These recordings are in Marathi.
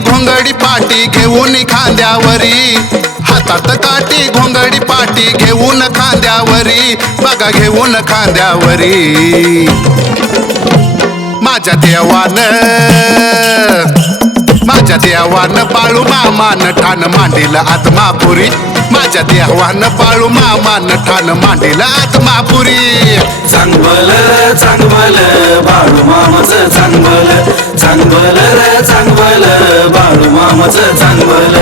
पाटी घेऊन खांद्यावरी. हातात काठी घोंगडी पाटी घेऊन खांद्यावरी. बघा घेऊन खांद्यावरी. माझ्या देवान माझ्या देवान बाळू मामान ठाण मांडील आत्मापुरी माझ्या देहवान पाळू मामान ठाण मांडील आत्मापुरी चांगबल चांगबल बाळू मामच चांगबल चांगबल चांगबल बाळू मामच चांगबल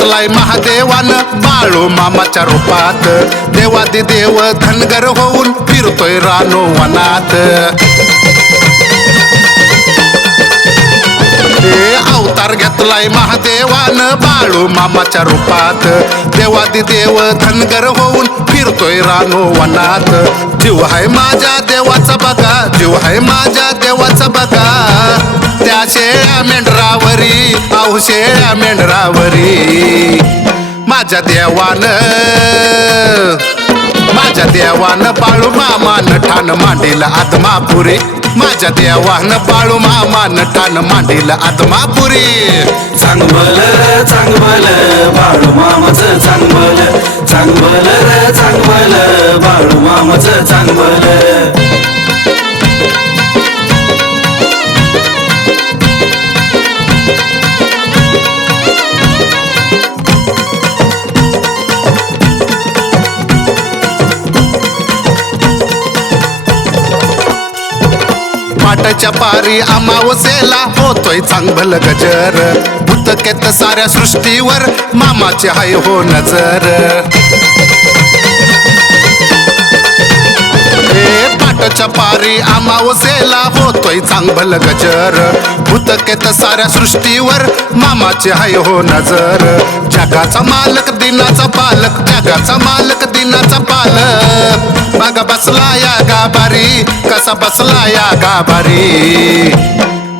घेतलाय महादेवानं बाळू मामाच्या रूपात. देवादी देव धनगर होऊन फिरतोय रानो वनात. हे अवतार घेतलाय महादेवानं बाळू मामाच्या रूपात. देवादी देव धनगर होऊन फिरतोय रानो वनात. जीव आहे माझ्या देवाचा बघा जीव आहे माझ्या देवाचा बघा. शेळ्या मेंढरावरी पाऊ शेळ्या मेंढरावरी. माझ्या देवानं माझ्या देवान बाळू मामान ठाण मांडील आत्मापुरी माझ्या देवान बाळू मामान ठाण मांडील आत्मापुरी चांगबल चांगबल बाळू मामच चांगबल चांगबल चांगबल चांगल बाळू मामाच पाटाच्या पारी अमावसेला होतोय चांगल गजर. भूतकेत साऱ्या सृष्टीवर मामाचे हाय हो नजर. हे पारी अमावसेला होतोय चांगल गजर. भूतकेत साऱ्या सृष्टीवर मामाचे हाय हो नजर. जगाचा मालक दिनाचा पालक जगाचा मालक दिनाचा पालक. बागा बसला या गाभारी कसा बसला या गाभारी.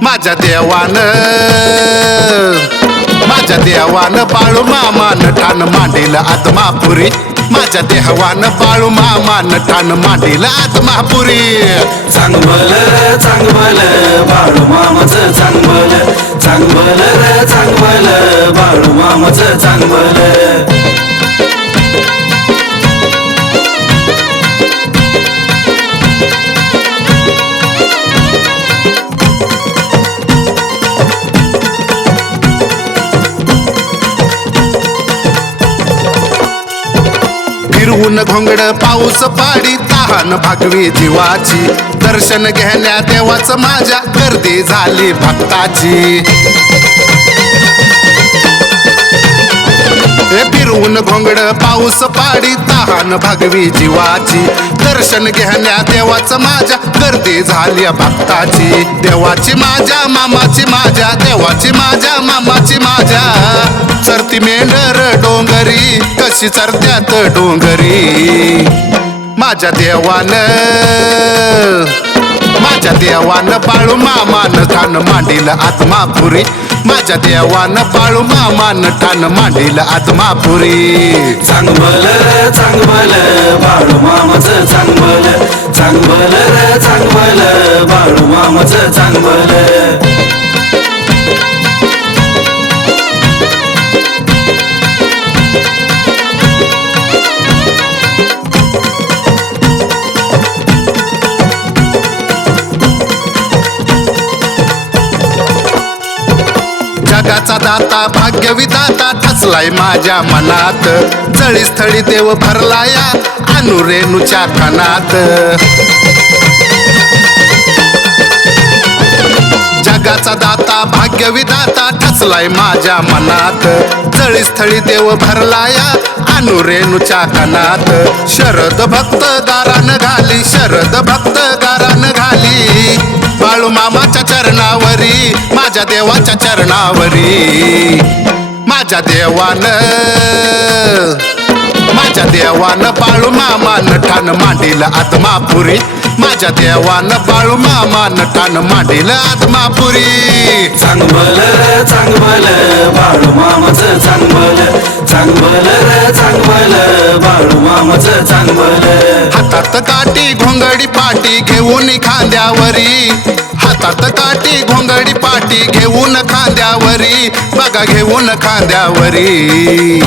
माझ्या देवानं. माझ्या देवान बाळू मामान ठाण मांडील आत्मापुरी माझ्या देवानं बाळू मामान ठाण मांडील आत्मापुरी चांगबल चांगबल बाळू मामच चांगबल चांगबल चांगबल चांगल बाळू मामाच चांगल ऊन घोंगड पाऊस पाडी तहान भागवी जीवाची. दर्शन घेण्या देवाच माझ्या गर्दी झाली भक्ताची. हे फिरवून घोंगड पाऊस पाडी तहान भागवी जीवाची. दर्शन घेण्या देवाचं माझ्या गर्दी झाली भक्ताची. देवाची माझ्या मामाची माझ्या देवाची माझ्या मामाची माझ्या. चरती मेंढर डोंगरी कशी चरत्यात डोंगरी. माझ्या देवानं माझ्या देवानं बाळू मामान ठाण मांडील आत्मापुरी माझ्या देवान पाळू मामान ठाण मांडील आत्मापुरी चांगबल चांगबल बाळू मामच चांगबल चांगबल चांगबल चांगल बाळू मामाच चांगल दाता भाग्य विधाता ठसलाय माझ्या मनात. जळी स्थळी देव भरलाया अनुरेणूच्या कणात जगाचा दाता भाग्य विधाता ठसलाय माझ्या मनात. जळी स्थळी देव भरलाया अनुरेणूच्या कणात शरद भक्त गारान घाली शरद भक्त गारान घाली. बाळू मामाच्या चरणावरी माझ्या देवाच्या चरणावरी. माझ्या देवानं माझ्या देवानं बाळू मामा नठान मांडील आत्मापुरी माझ्या देवानं बाळू मामा नठान मांडील आत्मापुरी चांगल चांगल बाळू मामाच चांगल र चांगल बाळू मामाच चांगल हातात काठी घोंगडी पाटी घेऊन खांद्यावरी. हातात काठी घोंगडी पाटी घेऊन खांद्यावरी. बघा घेऊन खांद्यावरी.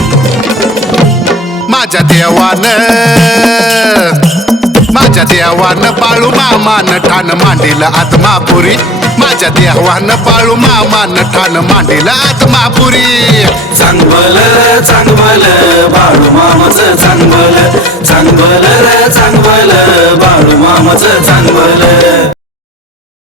माझ्या देवान माझ्या देवान पाळू मामान ठाण मांडील आत्मापुरी माझ्या देवान पाळू मामान ठाण मांडील आत्मापुरी चांगल चांगल बाळू मामच चांगल चांगल र चांगल बाळू मामच चांगल